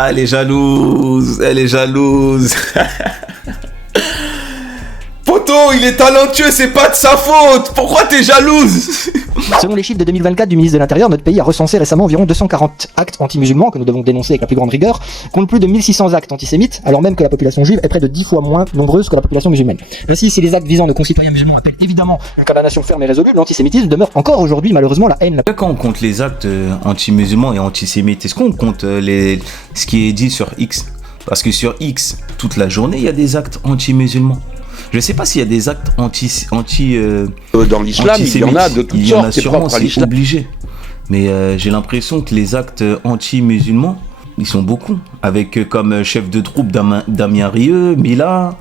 Ah, elle est jalouse, elle est jalouse. Poto, il est talentueux, c'est pas de sa faute. Pourquoi t'es jalouse? Selon les chiffres de 2024 du ministre de l'Intérieur, notre pays a recensé récemment environ 240 actes anti-musulmans que nous devons dénoncer avec la plus grande rigueur, compte plus de 1600 actes antisémites, alors même que la population juive est près de 10 fois moins nombreuse que la population musulmane. Ainsi, si les actes visant nos concitoyens musulmans appellent évidemment une condamnation ferme et résolue, l'antisémitisme demeure encore aujourd'hui malheureusement la haine. Quand on compte les actes anti-musulmans et antisémites, est-ce qu'on compte ce qui est dit sur X? Parce que sur X, toute la journée, il y a des actes anti-musulmans. Je sais pas s'il y a des actes dans l'islam, il y en a de toutes sortes, c'est propre à l'islam. Obligé. Mais j'ai l'impression que les actes anti-musulmans, ils sont beaucoup. Avec comme chef de troupe Damien Rieu, Mila,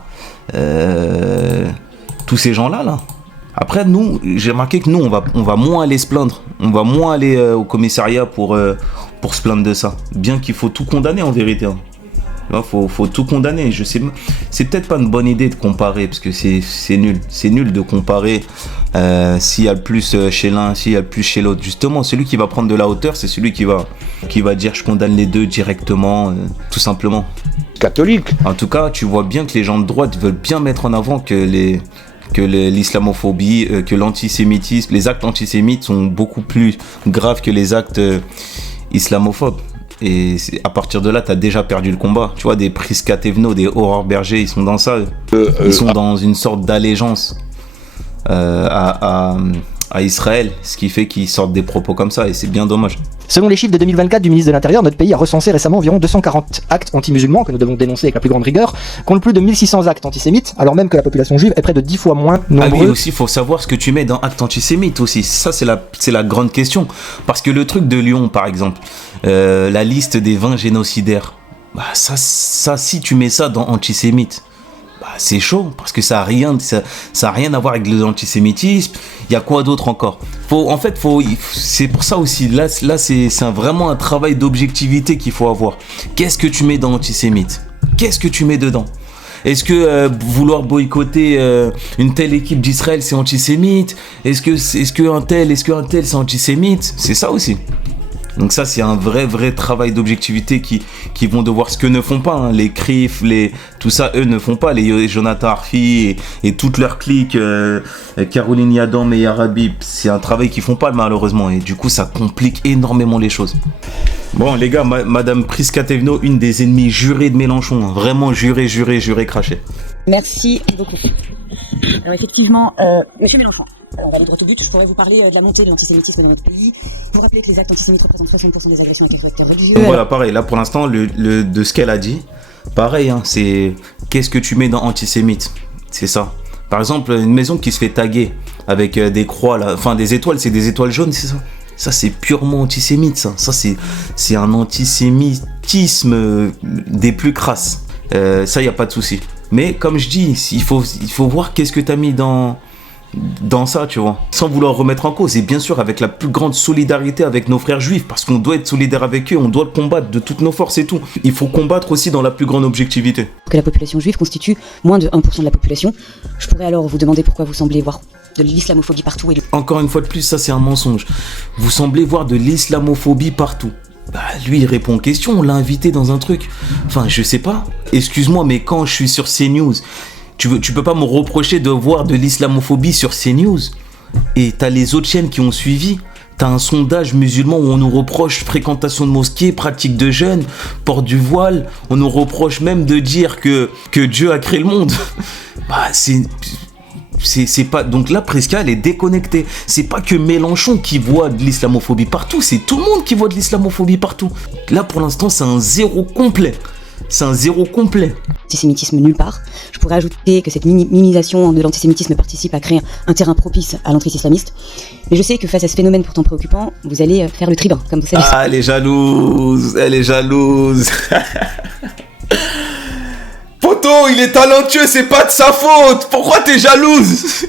tous ces gens-là. Là. Après, nous, j'ai remarqué que nous, on va moins aller se plaindre. On va moins aller au commissariat pour se plaindre de ça. Bien qu'il faut tout condamner en vérité. Hein. Il faut tout condamner. Je sais, c'est peut-être pas une bonne idée de comparer parce que c'est nul. C'est nul de comparer s'il y a le plus chez l'un, s'il y a le plus chez l'autre. Justement, celui qui va prendre de la hauteur, c'est celui qui va dire je condamne les deux directement, tout simplement. Catholique. En tout cas, tu vois bien que les gens de droite veulent bien mettre en avant que l'islamophobie, que l'antisémitisme, les actes antisémites sont beaucoup plus graves que les actes islamophobes. Et à partir de là, t'as déjà perdu le combat. Tu vois, des Prisca Thévenot, des Aurore Berger, ils sont dans ça. Ils sont dans une sorte d'allégeance à Israël, ce qui fait qu'ils sortent des propos comme ça, et c'est bien dommage. Selon les chiffres de 2024 du ministre de l'Intérieur, notre pays a recensé récemment environ 240 actes anti-musulmans que nous devons dénoncer avec la plus grande rigueur, compte plus de 1600 actes antisémites, alors même que la population juive est près de 10 fois moins nombreuse. Ah oui, aussi, il faut savoir ce que tu mets dans acte antisémite aussi. Ça, c'est la grande question. Parce que le truc de Lyon, par exemple, la liste des 20 génocidaires, bah ça, si tu mets ça dans antisémite, bah c'est chaud, parce que ça a rien à voir avec l'antisémitisme. Il y a quoi d'autre encore? C'est pour ça aussi, là c'est vraiment un travail d'objectivité qu'il faut avoir. Qu'est-ce que tu mets dans antisémite? Qu'est-ce que tu mets dedans? Est-ce que vouloir boycotter une telle équipe d'Israël, c'est antisémite? Est-ce que un tel, c'est antisémite? C'est ça aussi. Donc ça, c'est un vrai travail d'objectivité qui vont devoir, ce que ne font pas, hein, les CRIF, tout ça, eux ne font pas, les Jonathan Arfi et toute leur clique, Caroline Yadam et Yarabib, c'est un travail qu'ils font pas malheureusement, et du coup ça complique énormément les choses. Bon les gars, Madame Prisca Thévenot, une des ennemies jurées de Mélenchon, hein, vraiment jurée, crachée. Merci beaucoup. Alors effectivement, Monsieur Mélenchon, on va aller droit au but. Je pourrais vous parler de la montée de l'antisémitisme dans notre pays. Vous rappelez que les actes antisémites représentent 60% des agressions à caractère religieux. Voilà, pareil, là pour l'instant, de ce qu'elle a dit, pareil, hein, c'est qu'est-ce que tu mets dans antisémite? C'est ça. Par exemple, une maison qui se fait taguer avec des croix, là, enfin des étoiles, c'est des étoiles jaunes, c'est ça? Ça, c'est purement antisémite, ça. Ça, c'est un antisémitisme des plus crasses. Ça, il n'y a pas de souci. Mais comme je dis, il faut voir qu'est-ce que tu as mis dans ça, tu vois, sans vouloir remettre en cause, et bien sûr avec la plus grande solidarité avec nos frères juifs, parce qu'on doit être solidaire avec eux, on doit le combattre de toutes nos forces et tout. Il faut combattre aussi dans la plus grande objectivité. Que la population juive constitue moins de 1% de la population. Je pourrais alors vous demander pourquoi vous semblez voir de l'islamophobie partout. Encore une fois de plus, ça c'est un mensonge. Vous semblez voir de l'islamophobie partout. Bah lui il répond aux questions, on l'a invité dans un truc. Enfin je sais pas, excuse-moi mais quand je suis sur CNews, tu peux pas me reprocher de voir de l'islamophobie sur CNews. Et t'as les autres chaînes qui ont suivi. T'as un sondage musulman où on nous reproche fréquentation de mosquées, pratique de jeûne, port du voile. On nous reproche même de dire que Dieu a créé le monde. Bah c'est pas, donc là Prisca elle est déconnectée. C'est pas que Mélenchon qui voit de l'islamophobie partout, c'est tout le monde qui voit de l'islamophobie partout. Là pour l'instant c'est un zéro complet. C'est un zéro complet. Antisémitisme nulle part. Je pourrais ajouter que cette minimisation de l'antisémitisme participe à créer un terrain propice à l'entrise islamiste. Mais je sais que face à ce phénomène pourtant préoccupant, vous allez faire le tribun, comme vous savez. Ah, elle est jalouse, Poto, il est talentueux, c'est pas de sa faute. Pourquoi t'es jalouse?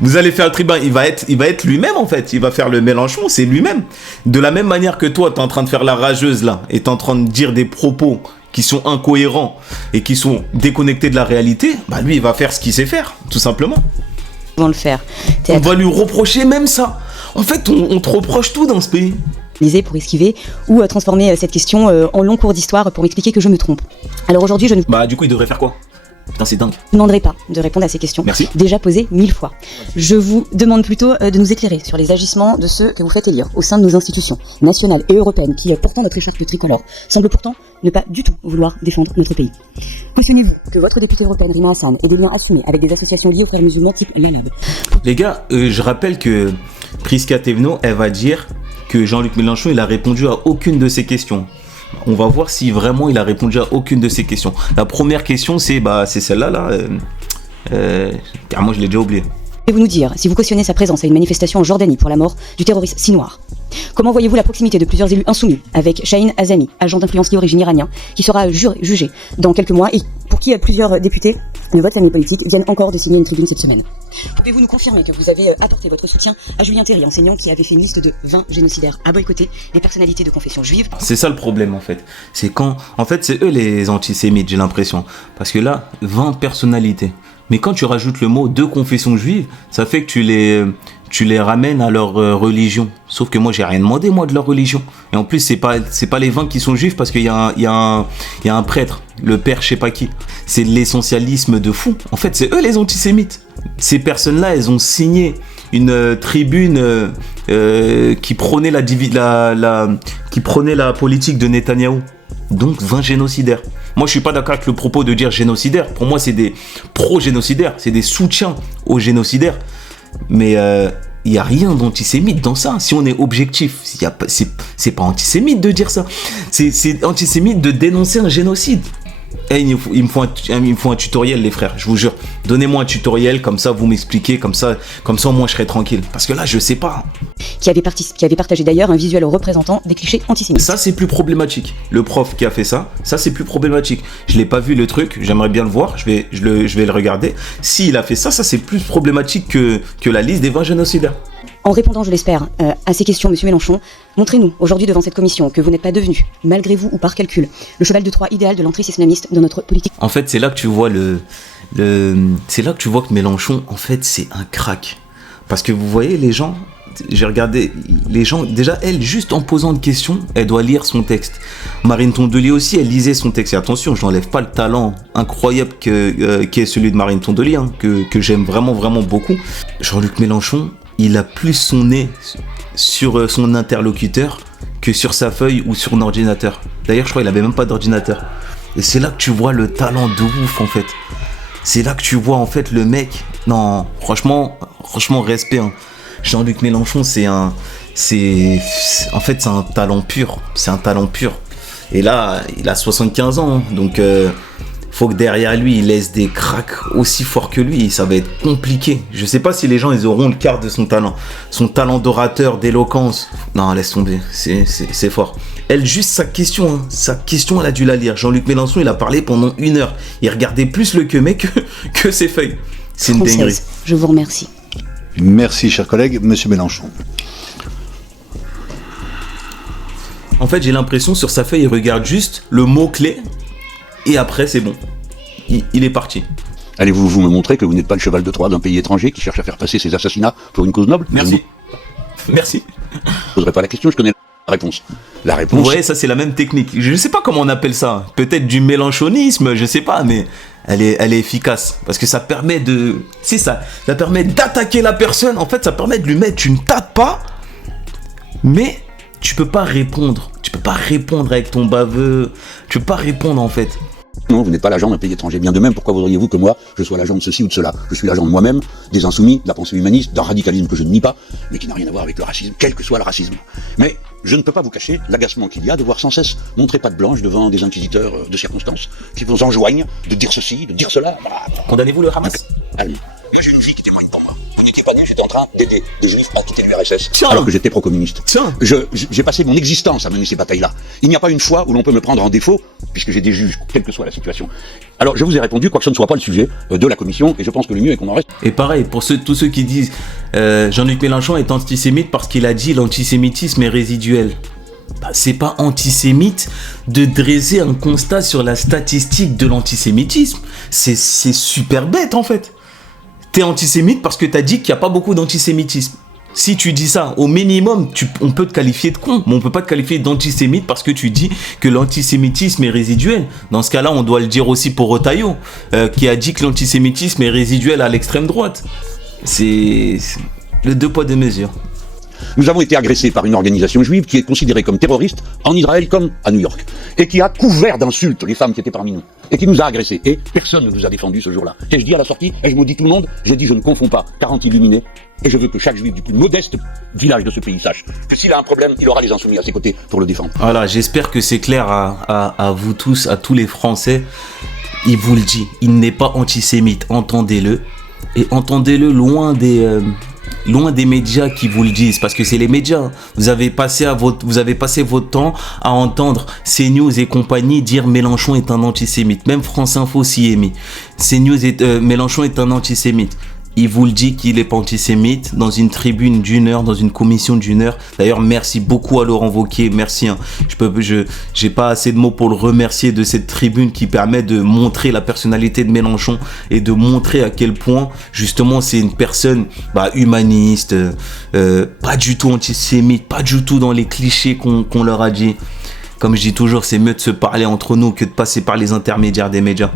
Vous allez faire le tribun, il va être lui-même en fait. Il va faire le Mélenchon, c'est lui-même. De la même manière que toi, t'es en train de faire la rageuse là, et t'es en train de dire des propos qui sont incohérents et qui sont déconnectés de la réalité, bah lui il va faire ce qu'il sait faire, tout simplement. On va le faire. On va lui reprocher même ça. En fait, on te reproche tout dans ce pays. pour esquiver ou transformer cette question en long cours d'histoire pour m'expliquer que je me trompe. Alors aujourd'hui, je ne Bah du coup, il devrait faire quoi? Putain, c'est dingue. vous demanderai pas de répondre à ces questions, Merci. déjà posées 1000 fois. Je vous demande plutôt de nous éclairer sur les agissements de ceux que vous faites élire au sein de nos institutions nationales et européennes qui, portant notre écharpe tricolore, semblent pourtant ne pas du tout vouloir défendre notre pays. Cautionnez-vous que votre députée européenne Rina Hassan ait des liens assumés avec des associations liées aux frères musulmans type l'Alab. Les gars, je rappelle que Prisca Thévenot, elle va dire que Jean-Luc Mélenchon, il a répondu à aucune de ces questions. On va voir si vraiment il a répondu à aucune de ces questions. La première question, c'est celle-là, là. Car moi, je l'ai déjà oublié. Pouvez-vous nous dire si vous cautionnez sa présence à une manifestation en Jordanie pour la mort du terroriste Sinoir? Comment voyez-vous la proximité de plusieurs élus insoumis avec Chahine Azami, agent d'influence d'origine iranien, qui sera jugé dans quelques mois et pour qui plusieurs députés de votre famille politique viennent encore de signer une tribune cette semaine? Pouvez-vous nous confirmer que vous avez apporté votre soutien à Julien Terry, enseignant qui avait fait une liste de 20 génocidaires à boycotter des personnalités de confession juive? C'est ça le problème, en fait. C'est quand... En fait, c'est eux les antisémites, j'ai l'impression. Parce que là, 20 personnalités. Mais quand tu rajoutes le mot de confession juive, ça fait que tu les ramènes à leur religion. Sauf que moi, j'ai rien demandé, moi, de leur religion. Et en plus, c'est pas les 20 qui sont juifs parce qu'il y a un prêtre, le père je sais pas qui. C'est de l'essentialisme de fou. En fait, c'est eux les antisémites. Ces personnes-là, elles ont signé une tribune qui prônait qui prônait la politique de Netanyahou. Donc 20 génocidaires. Moi, je suis pas d'accord avec le propos de dire génocidaires. Pour moi, c'est des pro-génocidaires, c'est des soutiens aux génocidaires. Mais il y a rien d'antisémite dans ça. Si on est objectif, c'est pas antisémite de dire ça. C'est antisémite de dénoncer un génocide. Hey, il me faut un tutoriel, les frères, je vous jure. Donnez-moi un tutoriel, comme ça vous m'expliquez, comme ça au moins je serai tranquille. Parce que là, je sais pas. Qui avait partagé d'ailleurs un visuel représentant des clichés antisémites. Ça, c'est plus problématique. Le prof qui a fait ça c'est plus problématique. Je l'ai pas vu le truc, j'aimerais bien le voir, je vais le regarder. S'il a fait ça c'est plus problématique que la liste des 20 génocidaires. En répondant, je l'espère, à ces questions, Monsieur Mélenchon, montrez-nous aujourd'hui devant cette commission que vous n'êtes pas devenu, malgré vous ou par calcul, le cheval de Troie idéal de l'entrisme islamiste dans notre politique. En fait, c'est là que tu vois c'est là que tu vois que Mélenchon, en fait, c'est un crack. Parce que vous voyez, les gens, j'ai regardé, les gens, déjà, elle, juste en posant une question, elle doit lire son texte. Marine Tondelier aussi, elle lisait son texte. Et attention, je n'enlève pas le talent incroyable qui est celui de Marine Tondelier, hein, que j'aime vraiment, vraiment beaucoup. Jean-Luc Mélenchon, il a plus son nez sur son interlocuteur que sur sa feuille ou sur un ordinateur. D'ailleurs, je crois qu'il avait même pas d'ordinateur. Et c'est là que tu vois le talent de ouf, en fait. C'est là que tu vois, en fait, le mec... Non, franchement, respect. Hein. Jean-Luc Mélenchon, c'est un talent pur. C'est un talent pur. Et là, il a 75 ans, hein, donc... faut que derrière lui, il laisse des cracks aussi forts que lui. Ça va être compliqué. Je sais pas si les gens, ils auront le quart de son talent. Son talent d'orateur, d'éloquence. Non, laisse tomber. C'est fort. Elle, juste sa question, elle a dû la lire. Jean-Luc Mélenchon, il a parlé pendant 1 heure. Il regardait plus le mec que ses feuilles. C'est une dinguerie. Je vous remercie. Merci, cher collègue. Monsieur Mélenchon. En fait, j'ai l'impression, sur sa feuille, il regarde juste le mot-clé. Et après, c'est bon. Il est parti. Allez-vous me montrer que vous n'êtes pas le cheval de Troie d'un pays étranger qui cherche à faire passer ses assassinats pour une cause noble? Merci. Merci. Je ne poserai pas la question, je connais la réponse. La réponse... Vous voyez, ça c'est la même technique. Je ne sais pas comment on appelle ça. Peut-être du mélenchonisme, je sais pas, mais elle est efficace. Parce que ça permet de... C'est ça. Ça permet d'attaquer la personne. En fait, ça permet de lui mettre une tape pas. Mais tu peux pas répondre. Tu peux pas répondre avec ton baveux. Tu peux pas répondre en fait. Non, vous n'êtes pas l'agent d'un pays étranger. Bien de même, pourquoi voudriez-vous que moi, je sois l'agent de ceci ou de cela? Je suis l'agent de moi-même, des insoumis, de la pensée humaniste, d'un radicalisme que je ne nie pas, mais qui n'a rien à voir avec le racisme, quel que soit le racisme. Mais je ne peux pas vous cacher l'agacement qu'il y a de voir sans cesse montrer patte blanche devant des inquisiteurs de circonstance qui vous enjoignent de dire ceci, de dire cela. Voilà. Condamnez-vous le Hamas? Allez, j'ai une fille qui témoigne pour moi. Vous n'étiez pas nu, j'étais en train d'aider des juifs à quitter l'URSS, alors que j'étais pro-communiste. J'ai passé mon existence à mener ces batailles-là. Il n'y a pas une fois où l'on peut me prendre en défaut, puisque j'ai des juges, quelle que soit la situation. Alors je vous ai répondu, quoique ce ne soit pas le sujet de la commission, et je pense que le mieux est qu'on en reste. Et pareil, pour tous ceux qui disent Jean-Luc Mélenchon est antisémite parce qu'il a dit l'antisémitisme est résiduel. Bah, c'est pas antisémite de dresser un constat sur la statistique de l'antisémitisme. C'est super bête en fait. T'es antisémite parce que t'as dit qu'il n'y a pas beaucoup d'antisémitisme. Si tu dis ça, au minimum, on peut te qualifier de con, mais on peut pas te qualifier d'antisémite parce que tu dis que l'antisémitisme est résiduel. Dans ce cas-là, on doit le dire aussi pour Retailleau, qui a dit que l'antisémitisme est résiduel à l'extrême droite. C'est le deux poids deux mesures. Nous avons été agressés par une organisation juive qui est considérée comme terroriste en Israël comme à New York, et qui a couvert d'insultes les femmes qui étaient parmi nous, et qui nous a agressés, et personne ne nous a défendus ce jour-là. Et je dis à la sortie, et je maudis tout le monde, j'ai dit je ne confonds pas 40 illuminés, et je veux que chaque juif du plus modeste village de ce pays sache que s'il a un problème, il aura les insoumis à ses côtés pour le défendre. Voilà, j'espère que c'est clair à vous tous, à tous les Français. Il vous le dit, il n'est pas antisémite, entendez-le, et entendez-le loin des médias qui vous le disent, parce que c'est les médias. Vous avez passé votre temps à entendre CNews et compagnie dire Mélenchon est un antisémite. Même France Info s'y est mis. Mélenchon est un antisémite. Il vous le dit qu'il est pas antisémite dans une tribune d'une heure, dans une commission d'une heure. D'ailleurs, merci beaucoup à Laurent Wauquiez. Merci. J'ai pas assez de mots pour le remercier de cette tribune qui permet de montrer la personnalité de Mélenchon et de montrer à quel point, justement, c'est une personne humaniste, pas du tout antisémite, pas du tout dans les clichés qu'on leur a dit. Comme je dis toujours, c'est mieux de se parler entre nous que de passer par les intermédiaires des médias.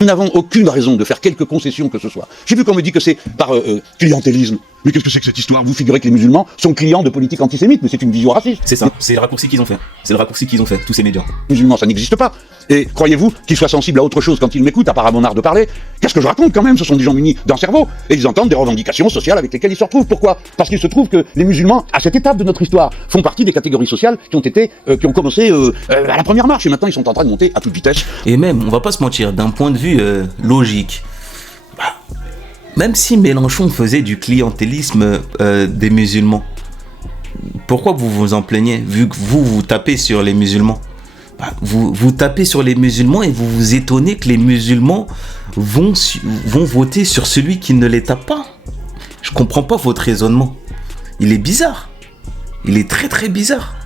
Nous n'avons aucune raison de faire quelque concession que ce soit. J'ai vu qu'on me dit que c'est par clientélisme. Mais qu'est-ce que c'est que cette histoire? Vous figurez que les musulmans sont clients de politique antisémite, mais c'est une vision raciste. C'est ça, c'est le raccourci qu'ils ont fait. C'est le raccourci qu'ils ont fait, tous ces médias. Les musulmans, ça n'existe pas. Et croyez-vous qu'ils soient sensibles à autre chose quand ils m'écoutent, à part à mon art de parler? Qu'est-ce que je raconte quand même? Ce sont des gens munis d'un cerveau, et ils entendent des revendications sociales avec lesquelles ils se retrouvent. Pourquoi? Parce qu'il se trouve que les musulmans, à cette étape de notre histoire, font partie des catégories sociales qui ont commencé à la première marche, et maintenant ils sont en train de monter à toute vitesse. Et même, on va pas se mentir, d'un point de vue logique, même si Mélenchon faisait du clientélisme des musulmans, pourquoi vous vous en plaignez, vu que vous tapez sur les musulmans? Vous tapez sur les musulmans et vous vous étonnez que les musulmans vont voter sur celui qui ne les tape pas. Je comprends pas votre raisonnement. Il est bizarre. Il est très très bizarre.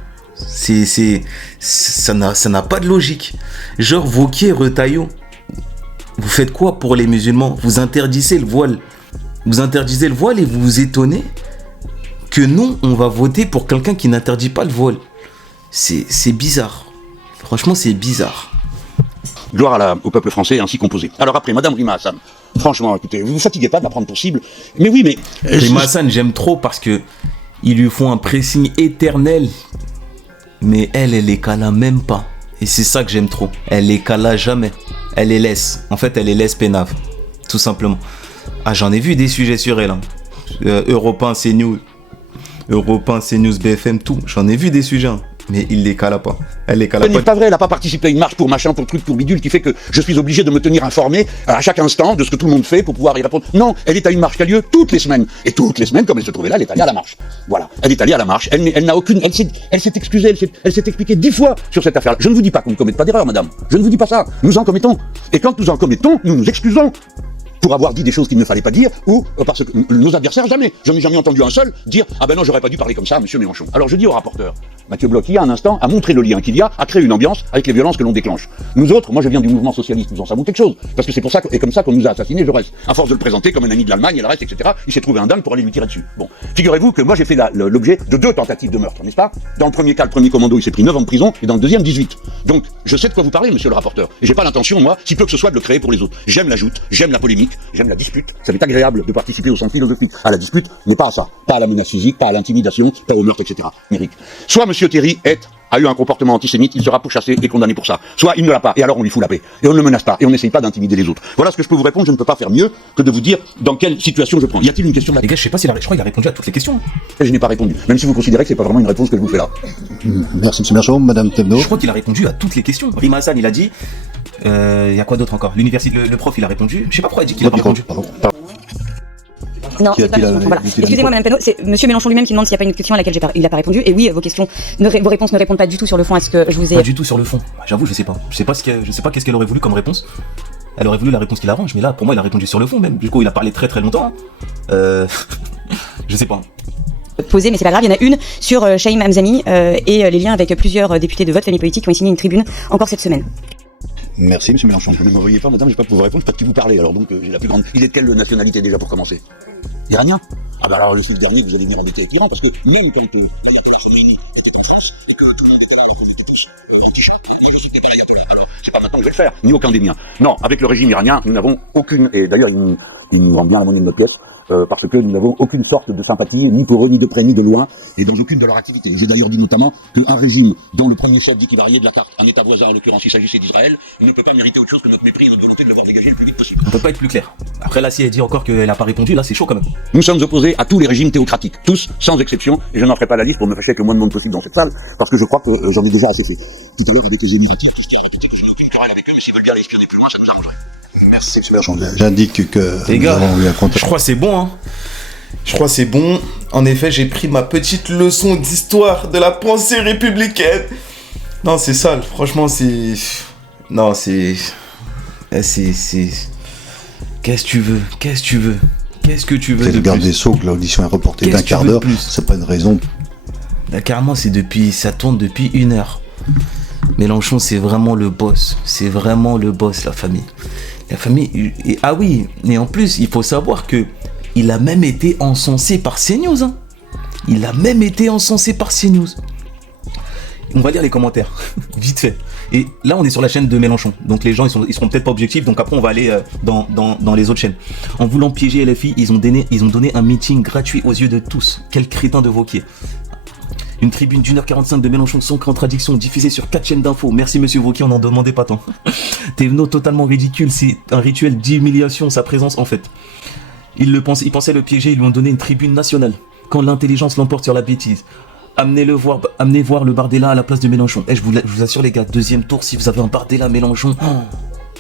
Ça n'a pas de logique. Genre Wauquiez, Retailleau, vous faites quoi pour les musulmans? Vous interdisez le voile. Vous interdisez le voile et vous vous étonnez que non, on va voter pour quelqu'un qui n'interdit pas le voile. C'est bizarre. Franchement, c'est bizarre. Gloire au peuple français ainsi composé. Alors après, Madame Rima Hassan, franchement, écoutez, vous vous fatiguez pas de la prendre pour cible. Mais oui, mais... Rima Hassan, j'aime trop parce que ils lui font un pressing éternel. Mais elle les cala même pas. Et c'est ça que j'aime trop. Elle les cala jamais. Elle les laisse. En fait, elle les laisse pénave. Tout simplement. Ah, j'en ai vu des sujets sur elle. Hein. Europe 1, CNews, BFM, tout. J'en ai vu des sujets. Hein. Mais il les cala pas. Elle les cala pas. Ce n'est pas vrai, elle n'a pas participé à une marche pour machin, pour truc, pour bidule, qui fait que je suis obligé de me tenir informé à chaque instant de ce que tout le monde fait pour pouvoir y répondre. Non, elle est à une marche qui a lieu toutes les semaines. Et toutes les semaines, comme elle se trouvait là, elle est allée à la marche. Voilà. Elle est allée à la marche. Elle n'a aucune, elle s'est excusée, elle s'est expliquée 10 fois sur cette affaire-là. Je ne vous dis pas qu'on ne commette pas d'erreur, madame. Je ne vous dis pas ça. Nous en commettons. Et quand nous en commettons, nous nous excusons. Pour avoir dit des choses qu'il ne fallait pas dire, ou parce que nos adversaires, jamais. Je n'ai jamais entendu un seul dire « Ah ben non, j'aurais pas dû parler comme ça à monsieur Mélenchon ». Alors je dis au rapporteur, Mathieu Bloch, il y a un instant, a montré le lien qu'il y a, a créé une ambiance avec les violences que l'on déclenche. Nous autres, moi je viens du mouvement socialiste, nous en savons quelque chose, parce que c'est pour ça et comme ça qu'on nous a assassinés, Jaurès. À force de le présenter comme un ami de l'Allemagne et le reste, etc., il s'est trouvé un dingue pour aller lui tirer dessus. Bon, figurez-vous que moi j'ai fait l'objet de 2 tentatives de meurtre, n'est-ce pas? Dans le premier cas, le premier commando, il s'est pris 9 ans de prison, et dans le deuxième, 18. Donc, je sais de quoi vous parlez, monsieur le rapporteur. Et j'ai pas l'intention, moi, si peu que ce soit, de le créer pour les autres. J'aime la joute, j'aime la polémique, j'aime la dispute. Ça m'est agréable de participer au sens philosophique à la dispute, mais pas à ça. Pas à la menace physique, pas à l'intimidation, pas au meurtre, etc. Mérique. Soit monsieur Thierry a eu un comportement antisémite, il sera pourchassé et condamné pour ça. Soit il ne l'a pas, et alors on lui fout la paix. Et on ne le menace pas, et on n'essaye pas d'intimider les autres. Voilà ce que je peux vous répondre, je ne peux pas faire mieux que de vous dire dans quelle situation je prends. Y a-t-il une question là? Les gars, je sais pas s'il je crois qu'il a répondu à toutes les questions. Je n'ai pas répondu, même si vous considérez que c'est pas vraiment une réponse que je vous fais là. Merci M. Mélenchon, Madame Tebno. Je crois qu'il a répondu à toutes les questions. Rima Hassan, il a dit... y a quoi d'autre encore? L'université, le prof, il a répondu. Je sais pas pourquoi il dit qu'il a pas répondu. Non, c'est pas voilà. Excusez-moi, Madame Panot, c'est Monsieur Mélenchon lui-même qui demande s'il n'y a pas une question à laquelle il n'a pas répondu. Et oui, vos réponses ne répondent pas du tout sur le fond à ce que je vous ai. Pas du tout sur le fond. J'avoue, je sais pas. Je sais pas qu'est-ce qu'elle aurait voulu comme réponse. Elle aurait voulu la réponse qui l'arrange, mais là, pour moi, il a répondu sur le fond même. Du coup, il a parlé très très longtemps. Je sais pas. Posée, mais c'est pas grave, il y en a une sur Chaim Hamzami et les liens avec plusieurs députés de votre famille politique qui ont signé une tribune encore cette semaine. Merci, M. Mélenchon. Ne me voyez pas, madame, je ne vais pas pouvoir répondre, je sais pas de qui vous parlez, alors donc j'ai la plus grande. Il est de quelle nationalité déjà pour commencer? Iranien? Ah bah alors le cycle dernier, vous allez venir embêter avec l'Iran, parce que même quand l'ayatollah Khomeini était en France, et que tout le monde était là, alors qu'on était tous en t-shirt, moi je suis pas l'ayatollah, alors c'est pas maintenant que je vais le faire, ni aucun des miens. Non, avec le régime iranien, nous n'avons aucune, et d'ailleurs ils nous vendent bien la monnaie de notre pièce, parce que nous n'avons aucune sorte de sympathie, ni pour eux, ni de près, ni de loin, et dans aucune de leur activité. J'ai d'ailleurs dit notamment qu'un régime dont le premier chef dit qu'il va rayer de la carte un État voisin, en l'occurrence il s'agissait d'Israël, ne peut pas mériter autre chose que notre mépris et notre volonté de l'avoir dégagé le plus vite possible. On peut pas être plus clair. Après là, si elle dit encore qu'elle a pas répondu, là c'est chaud quand même. Nous sommes opposés à tous les régimes théocratiques, tous, sans exception, et je n'en ferai pas la liste pour me fâcher avec le moins de monde possible dans cette salle, parce que je crois que j'en ai déjà assez fait. Tout à l'heure, vous étiez émiratifs, tout ce qui est répété que je n'ai aucune querelle avec eux, mais s'ils veulent bien aller espionner plus loin, ça nous arrangerait. Merci, M. Merchant. J'indique que Les nous gars, avons eu un contact. Je crois que c'est bon, hein. Je crois que c'est bon. En effet, j'ai pris ma petite leçon d'histoire de la pensée républicaine. Non, c'est sale. Franchement, c'est... Non, c'est... C'est... Qu'est-ce que tu veux? Qu'est-ce que tu veux? Qu'est-ce que tu veux C'est de le garde plus? des Sceaux que l'audition est reportée d'un Qu'est-ce que tu quart veux de d'heure. plus? C'est pas une raison. Là, carrément, ça tourne depuis 1 heure. Mélenchon, c'est vraiment le boss. C'est vraiment le boss, la famille. La famille... Ah oui, et en plus, il faut savoir que il a même été encensé par CNews. Hein. Il a même été encensé par CNews. On va lire les commentaires, vite fait. Et là, on est sur la chaîne de Mélenchon. Donc les gens, ils seront peut-être pas objectifs. Donc après, on va aller dans les autres chaînes. En voulant piéger LFI, ils ont donné un meeting gratuit aux yeux de tous. Quel crétin de Wauquiez. Une tribune d'1h45 de Mélenchon sans contradiction diffusée sur 4 chaînes d'infos. Merci monsieur Wauquiez, on n'en demandait pas tant. Thévenot totalement ridicule, c'est un rituel d'humiliation, sa présence en fait. Ils pensaient le piéger, ils lui ont donné une tribune nationale. Quand l'intelligence l'emporte sur la bêtise. Amenez voir le Bardella à la place de Mélenchon. Je vous assure les gars, deuxième tour, si vous avez un Bardella Mélenchon,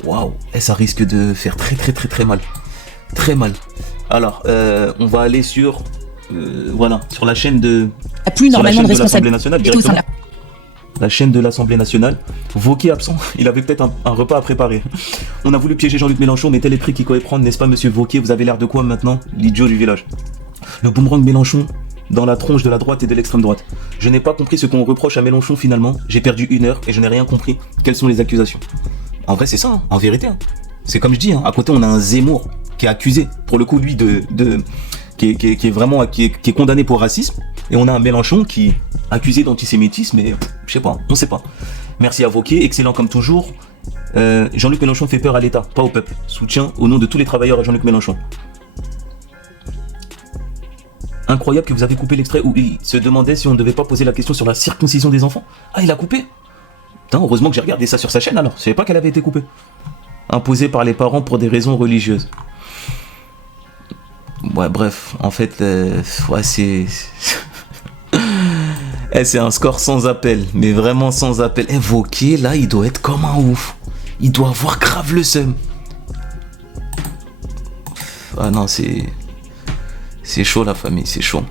waouh, ça risque de faire très mal. Très mal. Alors, on va aller sur... sur la chaîne de... Plus normalement de l'Assemblée responsabilité nationale au directement. sein de La chaîne de l'Assemblée nationale. Wauquiez absent, il avait peut-être un repas à préparer. On a voulu piéger Jean-Luc Mélenchon, mais tel est pris qu'il pourrait prendre, n'est-ce pas monsieur Wauquiez? Vous avez l'air de quoi maintenant? L'idiot du village. Le boomerang Mélenchon dans la tronche de la droite et de l'extrême droite. Je n'ai pas compris ce qu'on reproche à Mélenchon finalement. J'ai perdu 1 heure et je n'ai rien compris. Quelles sont les accusations? En vrai c'est ça, hein, en vérité. Hein. C'est comme je dis, hein, à côté on a un Zemmour qui est accusé, pour le coup lui qui est condamné pour racisme, et on a un Mélenchon qui est accusé d'antisémitisme, et je sais pas, on sait pas. Merci à Wauquiez, excellent comme toujours. Jean-Luc Mélenchon fait peur à l'État, pas au peuple. Soutien au nom de tous les travailleurs à Jean-Luc Mélenchon. Incroyable que vous avez coupé l'extrait où il se demandait si on ne devait pas poser la question sur la circoncision des enfants. Ah, il a coupé? Putain, heureusement que j'ai regardé ça sur sa chaîne alors, je savais pas qu'elle avait été coupée. Imposée par les parents pour des raisons religieuses. Ouais, bref, en fait, ouais, c'est... c'est un score sans appel, mais vraiment sans appel. Wauquiez, là, il doit être comme un ouf. Il doit avoir grave le seum. Ah non, c'est chaud la famille, c'est chaud.